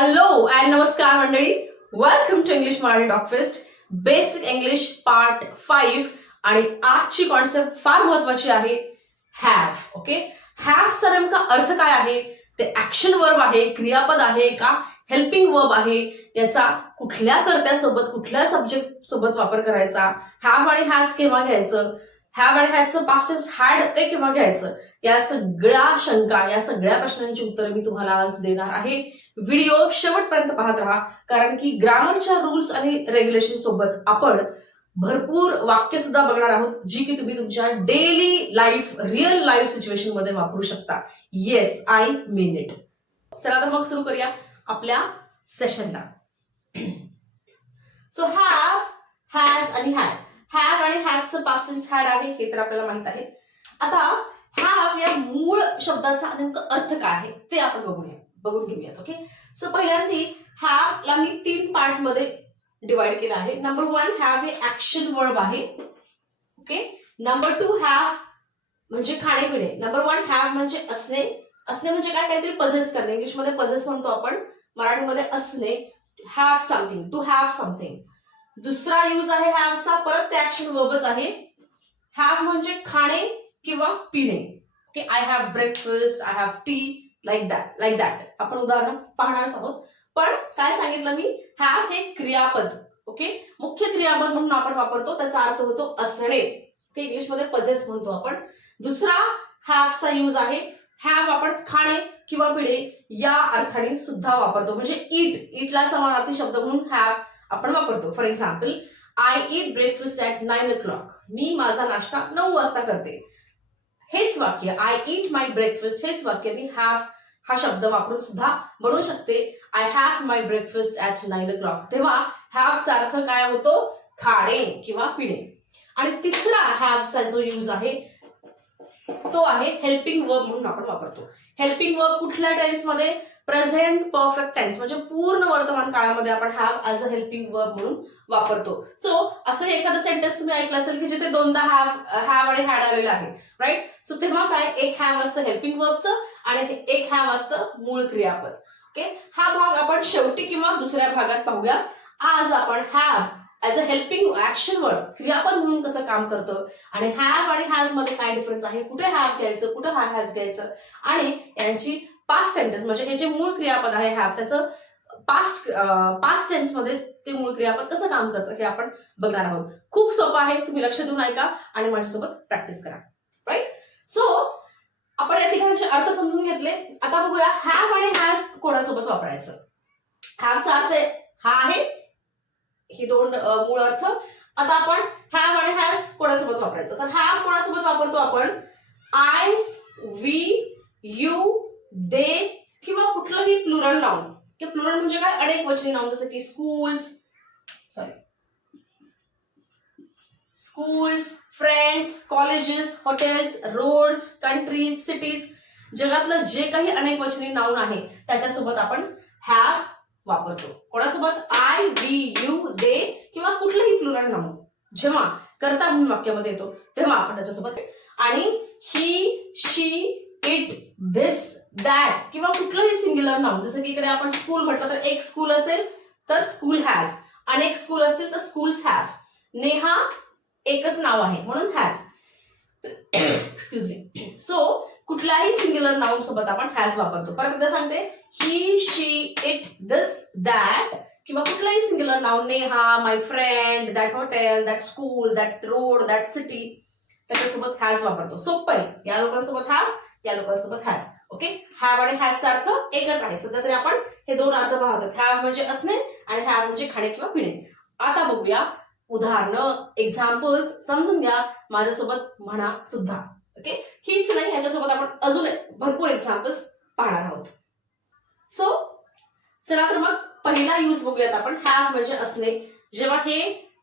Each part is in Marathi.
हॅलो अँड नमस्कार मंडळी, welcome to English Marathi talkfest basic English part 5. आणि आजची कॉन्सेप्ट फार महत्वाची आहे, हॅव. ओके, हॅवचा नेमका अर्थ काय आहे? ते ऍक्शन वर्ब आहे, क्रियापद आहे का हेल्पिंग वर्ब आहे? याचा कुठल्या कर्त्यासोबत कुठल्या सब्जेक्ट सोबत वापर करायचा? हॅव आणि हॅज केव्हा घ्यायचं? हॅव आणि हॅजचं पास्ट टेन्स हॅड ते केव्हा घ्यायचं? या सगळ्या शंका, या सगळ्या प्रश्नांची उत्तरं मी तुम्हाला आज देणार आहे. व्हिडिओ शेवटपर्यंत पाहत राहा, कारण की ग्रामरच्या रूल्स आणि रेग्युलेशन सोबत आपण भरपूर वाक्य सुद्धा बघणार आहोत, जी की तुम्ही तुमच्या daily life, real life situation मध्ये वापरू शकता. Yes, I mean it. चला तर मग सुरू करूया आपल्या सेशनला. सो हॅव, हॅज आणि हॅड. हॅव आणि हॅजचं पास्ट टेन्स हॅड आहे हे तर आपल्याला माहित आहे. आता हॅव या मूळ शब्दाचा नेमका अर्थ काय आहे ते आपण बघून घेऊयात. ओके, सो पहिल्यांदा हॅवला मी 3 पार्ट मध्ये डिवाइड केलं आहे. नंबर 1 हॅव हे ऍक्शन वर्ब आहे. ओके, नंबर 2 हॅव म्हणजे खाणे पिणे. नंबर 1 हॅव म्हणजे असणे. असणे म्हणजे काय? काहीतरी पजेस करणे. इंग्लिशमध्ये पजेस म्हणतो आपण, मराठीमध्ये असणे. Have something, to have something. दुसरा यूज आहे हॅवचा, परत ते ऍक्शन वर्बच आहे. हॅव म्हणजे खाणे किंवा पिणे. Okay, I have breakfast, I have T, like that. आपण उदाहरण पाहणारच आहोत. पण काय सांगितलं मी? हॅव हे क्रियापद. ओके, मुख्य क्रियापद म्हणून आपण वापरतो, त्याचा अर्थ होतो असणे. ओके, इंग्लिशमध्ये पजेस म्हणतो आपण. दुसरा हॅवचा यूज आहे, हॅव आपण खाणे किंवा पिणे या अर्थाने सुद्धा वापरतो. म्हणजे इटला समानार्थी शब्द म्हणून हॅव आपण वापरतो. For example, I eat breakfast at 9 o'clock. मी माझा नाश्ता 9 वाजता करते. हेच वाक्य, आय ईट माय ब्रेकफास्ट, हेच वाक्य मी हॅव हा शब्द वापरून सुद्धा म्हणू शकते. I have my breakfast at 9 o'clock. तेव्हा हॅवचा अर्थ काय होतो? खाणे किंवा पिणे. आणि तिसरा हॅवचा जो यूज आहे तो आहे हेल्पिंग वर्ब म्हणून आपण वापरतो. हेल्पिंग वर्ब कुठल्या टेन्समध्ये? प्रेझेंट परफेक्ट टेन्स म्हणजे पूर्ण वर्तमान काळामध्ये आपण have as a helping verb म्हणून वापरतो. सो असं एखादं सेंटेन्स तुम्ही ऐकलं असेल की जिथे दोनदा हॅव आणि हॅड आलेलं आहे, राईट? सो तेव्हा काय, एक हॅव असतं हेल्पिंग वर्बचं आणि एक हॅव असतं मूळ क्रियापद. ओके, हा भाग आपण शेवटी किंवा दुसऱ्या भागात पाहूया. आज आपण have as a helping action word, क्रियापद म्हणून कसं काम करतं आणि हॅव आणि हॅज मध्ये काय डिफरन्स आहे, कुठे हॅव घ्यायचं, कुठे हॅज घ्यायचं, आणि यांची पास्ट सेंटेन्स म्हणजे हे जे मूळ क्रियापद आहे हॅव, त्याचं पास्ट टेन्स मध्ये ते मूळ क्रियापद कसं काम करतं हे आपण बघणार आहोत. खूप सोपं आहे, तुम्ही लक्ष देऊन ऐका आणि माझ्यासोबत प्रॅक्टिस करा. राईट? सो आपण या ठिकाणचे अर्थ समजून घेतले. आता बघूया हॅव आणि हॅज कोणासोबत वापरायचं. हॅवचा अर्थ हा आहे, हे दोन मूळ अर्थ. आता आपण हॅव आणि हॅज कोणासोबत वापरायचं. तर हॅव कोणासोबत वापरतो आपण? आय, वी, यू, दे किंवा कुठलंही प्लुरल नाउन. प्लुरल म्हणजे काय? अनेक वचनी नाउन, जसं की schools, friends, colleges, hotels, roads, countries, cities. जगातलं जे काही अनेक वचनी नाउन आहे त्याच्यासोबत आपण हॅव वापरतो. कोणासोबत? आय, वी, यू, दे किंवा कुठलंही प्लुरल नाउन जेव्हा कर्ता म्हणून वाक्यामध्ये येतो तेव्हा आपण त्याच्यासोबत. आणि ही, शी, इट, धिस, दॅट किंवा कुठलंही सिंग्युलर नाउन, जसं की इकडे आपण स्कूल म्हटलं तर एक स्कूल असेल तर स्कूल हॅज, अनेक स्कूल असतील तर स्कूल्स हॅव. नेहा एकच नाव आहे म्हणून हॅज. Excuse me. सो कुठल्याही सिंग्युलर नाउन सोबत आपण हॅज वापरतो. परत एकदा सांगते, ही, शी, इट, दिस, दॅट किंवा कुठलाही singular noun, Neha, my friend, that hotel, that school, that road, that city, त्याच्यासोबत हॅज वापरतो. सोपं आहे. या लोकांसोबत हॅव, या लोकांसोबत हॅज. ओके, हॅव आणि हॅजचा अर्थ एकच आहे. सध्या तरी आपण हे दोन अर्थ पाहतो. हॅव म्हणजे असणे आणि हॅव म्हणजे खाणे किंवा पिणे. आता बघूया उदाहरणं, एक्झाम्पल्स समजून घ्या, माझ्यासोबत म्हणा सुद्धा. ओके, हीच नाही, ह्याच्यासोबत आपण अजून भरपूर एक्झाम्पल्स पाहणार आहोत. सो चला तर मग पहिला यूज बघूयात आपण. हॅव म्हणजे असणे. जेव्हा हे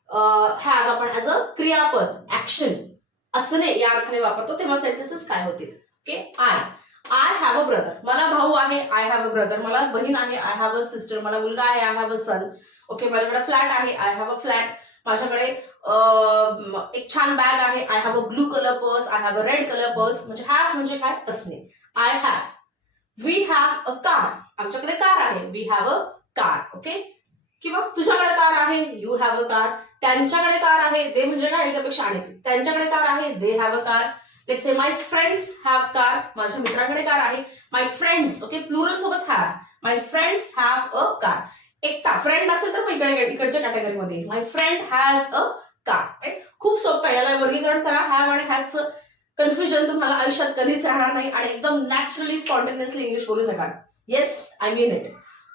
हॅव आपण ऍज अ क्रियापद, ऍक्शन, असणे या अर्थाने वापरतो तेव्हा सेंटेन्सेस काय होतील. Okay, I have a brother. मला भाऊ आहे, आय हॅव अ ब्रदर. मला बहीण आहे, आय हॅव अ सिस्टर. मला मुलगा आहे, I have a son. Okay, माझ्याकडे फ्लॅट आहे, आय हॅव अ फ्लॅट. माझ्याकडे एक छान बॅग आहे, I have a blue colour purse, I have a red colour purse. म्हणजे हॅव म्हणजे काय? असणे. I have. We have a car, आमच्याकडे कार आहे. We have a car. Okay. किंवा तुझ्याकडे कार आहे, यू हॅव अ कार. त्यांच्याकडे कार आहे, दे म्हणजे काय एकापेक्षा अनेक. त्यांच्याकडे कार आहे, they have a car. Let's say my friends have car, माझ्या मित्राकडे कार आहे. माय फ्रेंड्स, ओके, प्लुरल सोबत have. My friends have a car. एकटा फ्रेंड असेल तर मग इकडच्या कॅटेगरीमध्ये माय फ्रेंड हॅज अ कार. खूप सोपं आहे, याला वर्गीकरण करा. हॅव आणि हॅजचं कन्फ्युजन तुम्हाला आयुष्यात कधीच राहणार नाही आणि एकदम नॅचरली स्पॉन्टेनियसली इंग्लिश बोलू शकाल. Yes, I mean it.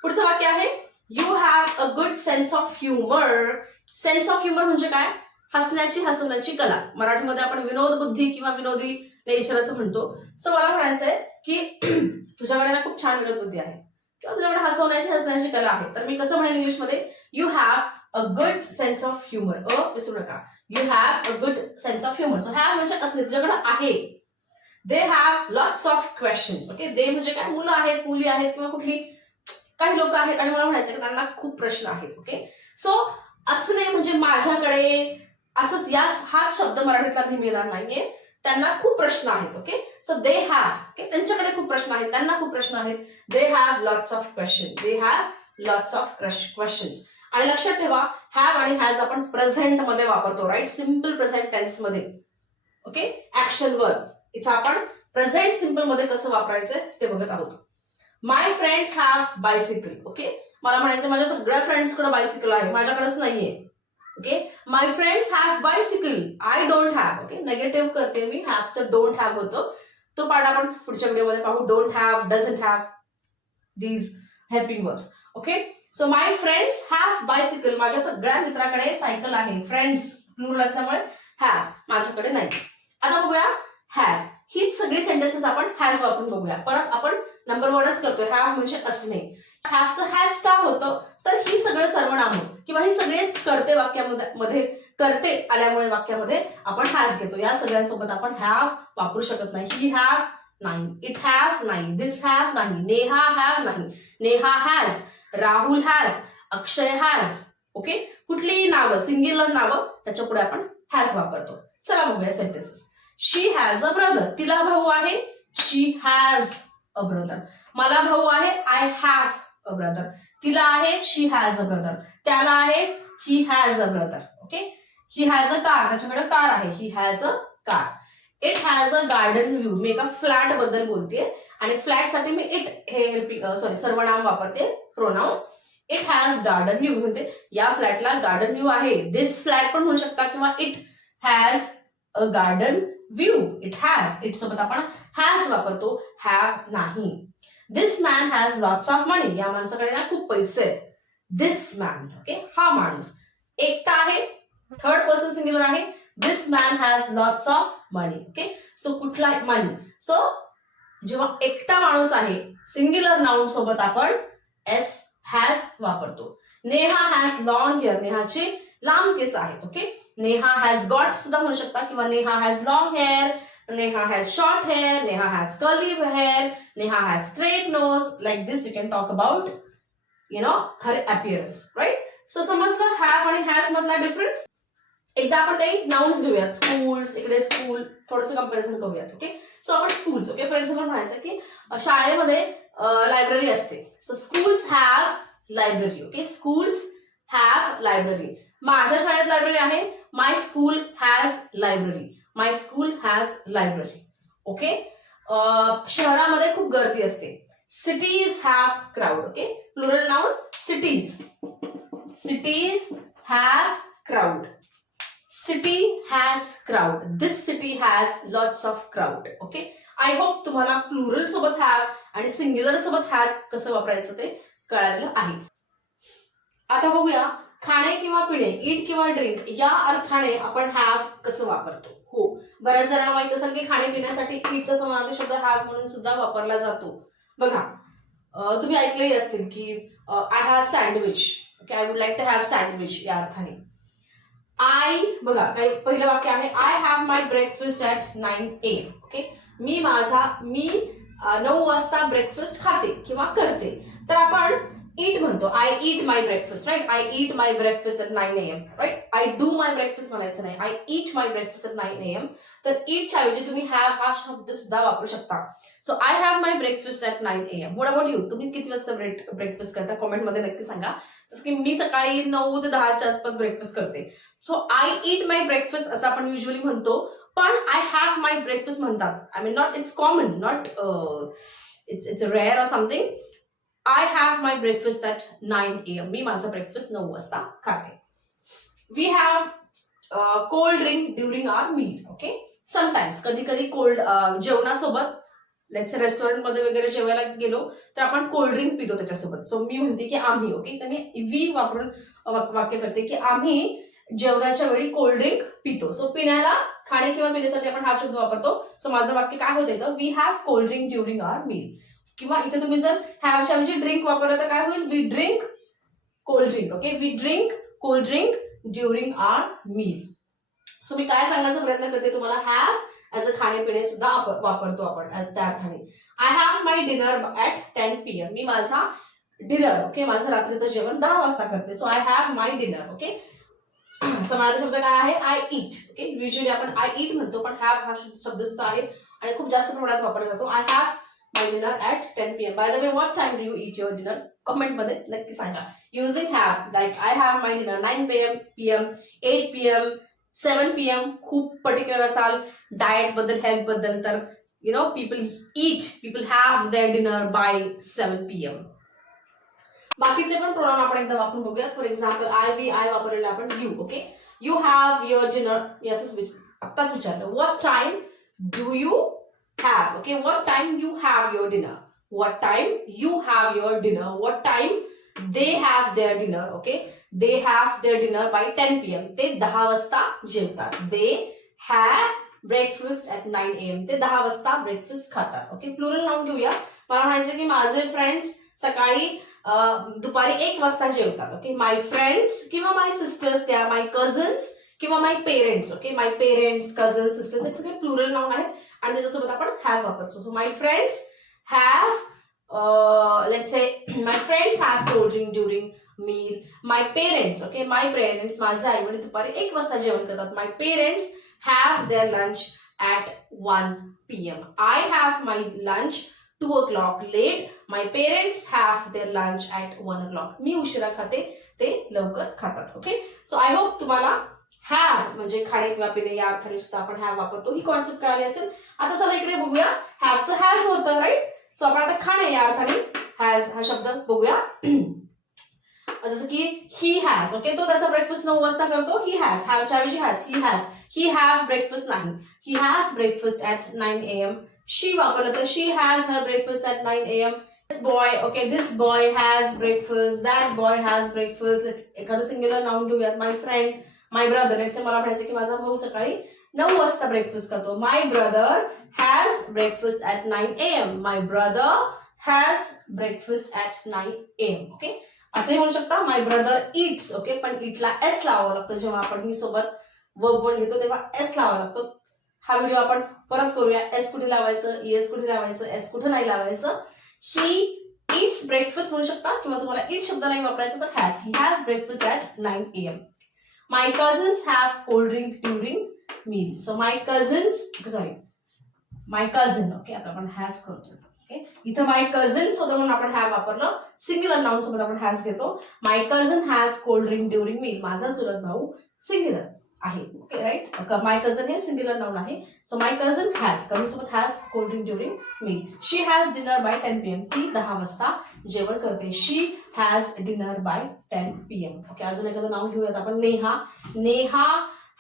पुढचं वाक्य आहे you have a good sense of humour. Sense of humour म्हणजे काय? हसवण्याची कला. मराठीमध्ये आपण विनोद बुद्धी किंवा विनोदी नेचर असं म्हणतो. सो मला म्हणायचंय की तुझ्याकडे ना खूप छान विनोद बुद्धी आहे किंवा तुझ्याकडे हसवण्याची कला आहे. तर मी कसं म्हणेन इंग्लिशमध्ये? You have a good sense of humour. विसरू नका. You have a good sense of humour. So have म्हणजे असणे, तुझ्याकडे आहे. They have lots of questions. Okay. They म्हणजे काय? मुलं आहेत, मुली आहेत किंवा कुठली काही लोक आहेत आणि मला म्हणायचं की त्यांना खूप प्रश्न आहेत. ओके. सो असणे म्हणजे माझ्याकडे असंच हाच शब्द मराठीतला नेहमी येणार नाहीये. त्यांना खूप प्रश्न आहेत. Okay. So they have, okay, त्यांच्याकडे खूप प्रश्न आहेत, त्यांना खूप प्रश्न आहेत. दे have lots of question. They have lots of questions. आणि लक्षात ठेवा, हॅव आणि हॅज आपण प्रेझेंट मध्ये वापरतो, राईट? सिम्पल प्रेझेंट टेन्स मध्ये. ओके. Action verb. इथं आपण प्रेझेंट सिम्पल मध्ये कसं वापरायचं ते बघत आहोत. माय फ्रेंड्स हॅव बायसिकल. ओके. मला म्हणायचं माझ्या सगळ्या फ्रेंड्सकडे बायसिकल आहे, माझ्याकडेच नाहीये. Okay. My friends have bicycle, I don't have. Okay. Negative करते मी, हॅवचं डोंट हॅव होतं. तो पार्ट आपण पुढच्या व्हिडिओमध्ये पाहू. Don't have, doesn't have, these helping verbs. Okay. So my friends have bicycle, माझ्या सगळ्या मित्राकडे सायकल आहे. फ्रेंड्स प्लुरल असल्यामुळे हॅव, माझ्याकडे नाही. आता बघूया हॅज. हीच सगळी सेंटेन्सेस आपण हॅज वापरून बघूया. परत आपण नंबर वनच करतोय. हॅव म्हणजे असणे. हॅवचं हॅज का होतं? तर ही सगळं सर्वनाम किंवा ही सगळे करते वाक्यामध्ये करते आल्यामुळे वाक्यामध्ये आपण हॅज घेतो. या सगळ्यांसोबत आपण हॅव वापरू शकत नाही. ही हॅव नाही, इट हॅव नाही, दिस हॅव नाही, नेहा हॅव नाही. Neha has, Rahul has, Akshay has. Okay. कुठलीही नावं, सिंग्युलर नावं, त्याच्या पुढे आपण हॅज वापरतो. चला बघूया sentences. She has a brother, तिला भाऊ आहे. She has a brother. मला भाऊ आहे. I have a brother. तिला आहे. She has a brother. त्याला आहे. He has a brother. Okay. He has a car, त्याच्याकडे कार आहे. He has a car. It has a garden view. मी एका फ्लॅट बद्दल बोलते आणि फ्लॅट साठी मी इट हे हेल्पिंग सर्वनाम वापरते, pronoun. It has garden view म्हणते या फ्लॅटला गार्डन व्ह्यू आहे. दिस फ्लॅट पण म्हणू शकता किंवा it has a garden view. It has, it सोबत आपण हॅज वापरतो, हॅव नाही. दिस मॅन हॅज लॉट्स ऑफ मनी. या माणसाकडे ना खूप पैसे आहेत. दिस मॅन, ओके, हा माणूस एकटा आहे, थर्ड पर्सन सिंग्युलर आहे. This man has lots of money. Okay. So कुठला मनी. सो जेव्हा एकटा माणूस आहे सिंग्युलर नाउन सोबत आपण एस हॅज वापरतो. Neha has long hair. नेहाचे लांब केस आहेत. ओके. नेहा हॅज गॉट सुद्धा म्हणू शकता किंवा Neha has long hair, Neha has short hair, Neha has curly hair, Neha has straight nose. Like this you can talk about her appearance, right? So समजलं हॅव आणि हॅज मधला डिफरन्स. एकदा आपण काही नाउन्स घेऊयात. स्कूल्स, इकडे स्कूल, थोडंसं कंपॅरिझन करूयात. ओके. सो आपण स्कूल्स, ओके, फॉर एक्झाम्पल म्हणायचं की शाळेमध्ये लायब्ररी असते. So schools have library. Okay. Schools have library. माझ्या शाळेत लायब्ररी आहे. My school has library. My school has library. Okay. शहरामध्ये खूप गर्दी असते. Cities have crowd. Okay. Plural noun cities. Cities have crowd. City has crowd. This city has lots of crowd. Okay. I hope तुम्हाला प्लुरल सोबत हॅव आणि सिंग्युलर सोबत हॅज कसं वापरायचं ते कळालेलं आहे. आता बघूया खाणे किंवा पिणे, ईट किंवा ड्रिंक या अर्थाने आपण हॅव कसं वापरतो. हो, बऱ्याच जणांना माहित असेल की खाणे पिण्यासाठी ईटचा समानार्थी शब्द हॅव म्हणून सुद्धा वापरला जातो. बघा, तुम्ही ऐकलेही असतील की I have sandwich. Okay. I would like to have sandwich या अर्थाने. बघा, काही पहिलं वाक्य आहे I have my breakfast at 9 AM. Okay. मी 9 वाजता ब्रेकफास्ट खाते किंवा करते. तर आपण ईट म्हणतो. म्हणतो I eat my breakfast, right. I eat my breakfast at 9 AM, right. I do my breakfast म्हणायचं नाही, I eat my breakfast at 9 AM. तर ईटच्या ऐवजी तुम्ही हॅव हा शब्द सुद्धा वापरू शकता. So I have my breakfast at 9 AM. What about you? तुम्ही किती वाजता ब्रेकफास्ट करता? कॉमेंटमध्ये नक्की सांगा. जसं की मी सकाळी 9 ते 10च्या आसपास ब्रेकफास्ट करते. So I eat my breakfast असं आपण युजली म्हणतो, पण आय हॅव माय ब्रेकफास्ट म्हणतात. I mean not it's common, not it's rare or something. I have my breakfast at 9 AM. मी माझा ब्रेकफास्ट 9 वाजता खाते. We have cold drink during our meal. Okay. Sometimes कधी कधी कोल्ड जेवणासोबत लेट्स रेस्टॉरंटमध्ये वगैरे जेवायला गेलो तर आपण कोल्ड ड्रिंक पितो त्याच्यासोबत. सो मी म्हणते की आम्ही, ओके, तर मी वी वापरून वाक्य करते की आम्ही जेवणाच्या वेळी कोल्ड ड्रिंक पितो. सो पिण्याला, खाणे किंवा पिण्यासाठी आपण हा शब्द वापरतो. सो माझं वाक्य काय होतं तर we have cold drink during our meal. किंवा इथे तुम्ही जर हॅवच्या ऐवजी ड्रिंक वापरलं तर काय होईल? We drink cold drink. Okay, we drink cold drink during our meal. So मी काय सांगायचा प्रयत्न करते तुम्हाला, हॅव ॲज अ खाणे-पिणे सुद्धा वापरतो आपण ॲज त्या अर्थाने. I have my dinner at 10 PM. मी माझा डिनर, ओके, माझं रात्रीचं जेवण 10 वाजता करते. So I have my dinner. Okay. समानार्थी शब्द काय आहे? I eat. ओके, युजली आपण आय ईट म्हणतो, पण हॅव हा शब्द सुद्धा आहे आणि खूप जास्त प्रमाणात वापरला जातो. I have my dinner at 10 PM. By the way, what time do you eat your dinner? कमेंटमध्ये नक्की सांगा. Using have, like I have my dinner 9 PM, 8 PM, 7 PM. खूप पर्टिक्युलर असाल डाएट बद्दल, हेल्थ बद्दल, तर you know people have their dinner by 7 PM. बाकीचे पण प्रोनाउन आपण एकदा वापरून बघूयात. For example I, we, I वापरलेलं आपण you. Okay, you have your dinner. असंच आत्ताच विचारलं. What time do you have? Okay, what time you have your dinner? What time you have your dinner? What time they have their dinner? Okay, they have their dinner by 10 PM. ते 10 वाजता जेवतात. They have breakfast at 9 AM. ते 10 वाजता ब्रेकफास्ट खातात. ओके, प्लुरल नाउन घेऊया. मला म्हणायचं की माझे फ्रेंड्स सकाळी दुपारी 1 वाजता जेवतात. ओके, माय फ्रेंड्स किंवा माय सिस्टर्स किंवा माय कझन्स किंवा माय parents. Okay, my parents, cousins, sisters हे सगळे प्लुरल नाउन आहेत आणि त्याच्यासोबत आपण हॅव वापरतो. So my friends have, let's say my friends have cold drink during meal. My parents, okay, my parents, माझे आई वडील दुपारी 1 वाजता जेवण करतात. My parents have their lunch at 1 PM. I have my lunch 2 o'clock late. My parents have their lunch at 1 o'clock. मी उशिरा खाते, ते लवकर खातात. ओके, सो आय होप तुम्हाला हॅव म्हणजे खाणे किंवा पिणे या अर्थाने सुद्धा आपण हॅव वापरतो ही कॉन्सेप्ट कळाली असेल. आता चला इकडे बघूया, हॅवचं हॅज होतं, राईट. सो आपण आता खाणे या अर्थाने हॅज हा शब्द बघूया. जसं की ही हॅज. ओके, तो त्याचा ब्रेकफास्ट 9 वाजता करतो. ही हॅज, हॅवच्या ऐवजी has. He has, he have breakfast नाही. He has breakfast at 9 AM. She वापरलं तर she has her breakfast at 9 AM. This boy, okay, this boy has breakfast. That boy has breakfast. एखादं सिंग्युलर नाउन घेऊयात. My friend, my brother. मला म्हणायचं की माझा भाऊ सकाळी 9 वाजता ब्रेकफास्ट करतो. My brother has breakfast at 9 AM. My brother has breakfast at 9 AM. Okay, असंही म्हणू शकता माय ब्रदर इट्स. ओके, पण इटला एस लावावं लागतं. जेव्हा आपण ही सोबत वर्ब वन घेतो तेव्हा एस लावावा लागतो. हा व्हिडिओ आपण परत करूया. एस कुठे लावायचं, एस कुठे लावायचं, एस कुठे नाही लावायचं. ही इट्स ब्रेकफास्ट म्हणू शकता किंवा तुम्हाला इट शब्द नाही वापरायचा तर has. He has breakfast at 9 AM. My cousins have cold drink during meal. So my cousins, sorry my cousin. Okay, आता आपण हॅज करतो. ओके, इथं माय कझन्स होतं म्हणून आपण हॅव वापरलं. सिंग्युलर नाउन सोबत आपण हॅज घेतो. My cousin has cold drink during meal. माझा चुलत भाऊ सिंग्युलर आहे. Okay, right. माय कझन हे सिंग्युलर नाउन आहे. So my cousin has, cousin सोबत has cold drink during meal. She has dinner by 10 PM. ती 10 वाजता जेवण करते. She has dinner by 10 PM. Okay, अजून एखादं नाउन घेऊयात आपण. Neha. Neha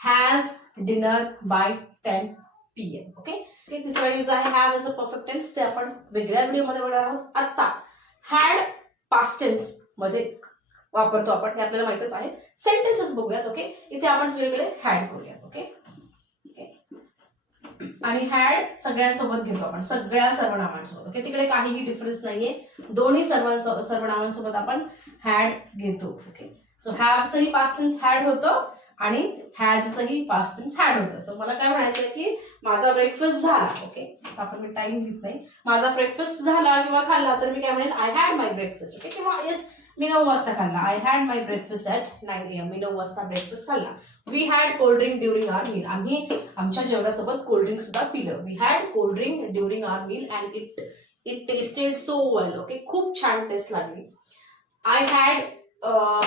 has dinner by 10 PM. Okay, तिसरा यूज आहे have as a perfect tense. ते आपण वेगळ्या व्हिडिओमध्ये बघणार आहोत. आता हॅड पास्ट टेन्स मध्ये वापरतो आपण, हे आपल्याला माहितच आहे. सेंटेन्सेस बघूयात. ओके, इथे आपण सगळीकडे हॅड करूयात. ओके, आणि हॅड सगळ्यांसोबत घेतो आपण, सगळ्या सर्वनामांसोबत. ओके, तिकडे काहीही डिफरन्स नाहीये. दोन्ही सर्वनामांसोबत आपण हॅड घेतो. ओके, सो हॅवचंही पास्ट टेन्स हॅड होतं आणि हॅजचंही पास्ट टेन्स हॅड होतं. सो मला काय म्हणायचं की माझा ब्रेकफास्ट झाला. ओके, आपण मी टाइम घेत नाही. माझा ब्रेकफास्ट झाला किंवा खाल्ला तर मी काय म्हणेन I had my breakfast. Okay, किंवा येस मी 9 वाजता खाल्ला. I had my breakfast at 9 AM. मी 9 वाजता ब्रेकफास्ट खाल्ला. We had cold drink during our meal. आम्ही आमच्या जेवणासोबत कोल्ड ड्रिंक सुद्धा पिलं. We had cold drink during our meal and it tasted so well. Okay, खूप छान टेस्ट लागली. I had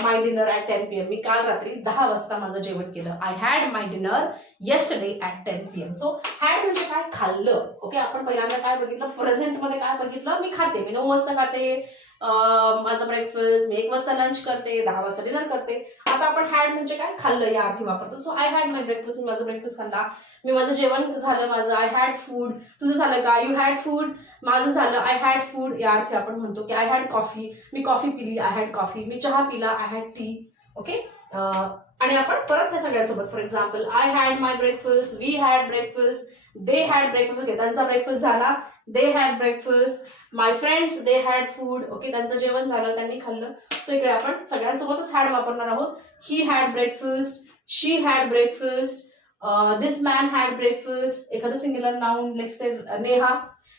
my dinner at 10 PM. मी काल रात्री 10 वाजता माझं जेवण केलं. I had my dinner yesterday at 10 PM. So had म्हणजे काय, खाल्लं. ओके, आपण पहिल्यांदा काय बघितलं, प्रेझेंटमध्ये काय बघितलं, मी खाते, मी 9 वाजता खाते माझा ब्रेकफास्ट, मी 1 वाजता लंच करते, 10 वाजता डिनर करते. आता आपण हॅड म्हणजे काय, खाल्लं या अर्थी वापरतो. So I had my breakfast, मी माझा ब्रेकफास्ट खाल्ला, मी माझं जेवण झालं माझं. आय हॅड फूड, तुझं झालं का, यू हॅड फूड, माझं झालं. आय हॅड फूड या अर्थी आपण म्हणतो की I had coffee, me coffee पिली, आय हॅड कॉफी, मी चहा पिला, आय हॅड टी. ओके, आणि आपण परत ह्या सगळ्यांसोबत, for example, I had my breakfast, we had breakfast, they had breakfast. Okay, त्यांचा ब्रेकफास्ट झाला, they had breakfast. My friends, they had food. Okay, त्यांचं जेवण झालं, त्यांनी खाल्लं. सो इकडे आपण सगळ्यांसोबतच हॅड वापरणार आहोत. He had breakfast, she had breakfast, this man had breakfast. एखादं singular noun, let's say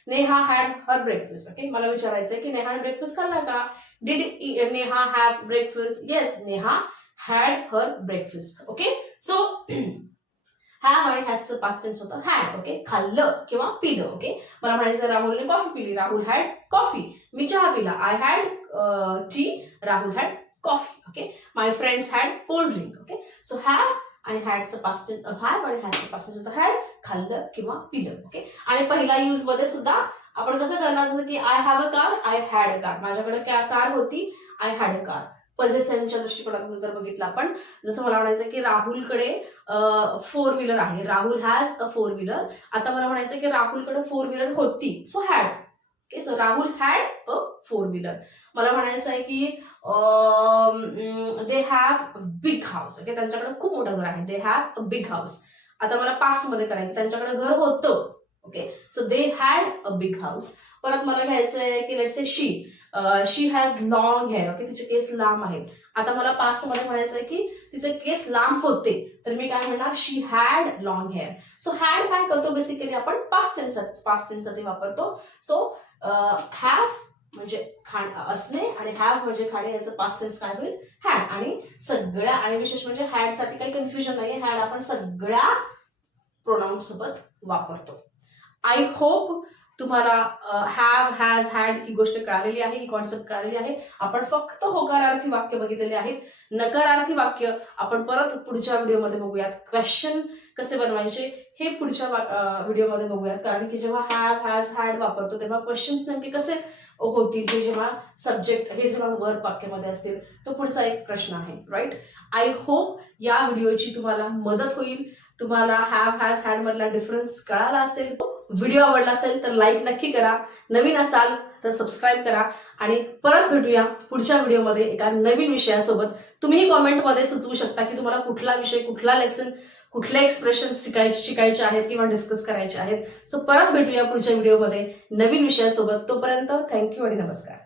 Neha had her breakfast. Okay, मला विचारायचं आहे की नेहाने ब्रेकफास्ट खाल्ला का. Did Neha have breakfast. Yes, Neha had her breakfast. Okay, so have आणि हॅजचं पास्ट टेन्स होतं हॅड. ओके, खाल्लं किंवा पिलं. ओके, मला म्हणायचं राहुलने कॉफी पिली, राहुल हॅड कॉफी. मी चहा पिला, I had T, Rahul had coffee. Okay, my friends had cold drink. Okay, so have आणि हॅडचं पास्ट टेन्स, हॅव आणि हॅजचं पास्ट टेन्स होतं हॅड, खाल्लं किंवा पिलं. ओके, आणि पहिला यूज मध्ये सुद्धा आपण कसं करणार, जसं की I have a car, I had a car. माझ्याकडे कार होती, आय हॅड अ कार. पजेशनच्या दृष्टिकोनातून जर बघितलं आपण, जसं मला म्हणायचं की राहुलकडे 4 व्हीलर आहे, राहुल हॅज अ 4 व्हीलर. आता मला म्हणायचं की राहुलकडे 4 व्हीलर होती, so had. Okay, so Rahul had a 4 wheeler. मला म्हणायचं आहे की they have big house. Okay, त्यांच्याकडे खूप मोठं घर आहे, they have a big house. आता मला पास्ट मध्ये करायचं, त्यांच्याकडे घर होतं. Okay, so they had a big house. परत मला घ्यायचं आहे की let's say she has long hair. Okay, तिचे केस लांब आहेत. आता मला पास्ट मध्ये म्हणायचं आहे की तिचे केस लांब होते, तर मी काय म्हणणार, she had long hair. So had काय करतो, बेसिकली आपण पास्ट टेन्ससाठी वापरतो. सो हॅव म्हणजे असणे आणि हॅव म्हणजे खाणे, याचं पास्ट टेन्स काय होईल, हॅड. आणि सगळ्या, आणि विशेष म्हणजे हॅड साठी काही कन्फ्युजन नाहीये, हॅड आपण सगळ्या प्रोनाउन सोबत वापरतो. आय होप तुम्हाला हॅव, हॅज, हॅड ही गोष्ट कळालेली आहे, ही कॉन्सेप्ट कळालेली आहे. आपण फक्त होकारार्थी वाक्य बघितलेले आहेत. नकारार्थी वाक्य आपण परत पुढच्या व्हिडिओमध्ये बघूयात. क्वेश्चन कसे बनवायचे हे पुढच्या व्हिडिओमध्ये बघूयात, कारण की जेव्हा हॅव, हॅज, हॅड वापरतो तेव्हा क्वेश्चन्स नेमके कसे होतील, हे जेव्हा सब्जेक्ट, हे जेव्हा वर्ब वाक्यामध्ये असतील, तो पुढचा एक प्रश्न आहे. राईट, आय होप या व्हिडिओची तुम्हाला मदत होईल. तुम्हाला हॅव, हॅज, हॅड मधला डिफरन्स कळाला असेल. व्हिडिओ आवडला असेल तर लाईक नक्की करा, नवीन असाल तर सबस्क्राईब करा, आणि परत भेटूया पुढच्या व्हिडिओमध्ये एका नवीन विषयासोबत. तुम्हीही कॉमेंटमध्ये सुचवू शकता की तुम्हाला कुठला विषय, कुठला लेसन, कुठले एक्सप्रेशन शिकायचे आहेत किंवा डिस्कस करायचे आहेत. सो परत भेटूया पुढच्या व्हिडिओमध्ये नवीन विषयासोबत. तोपर्यंत थँक्यू आणि नमस्कार.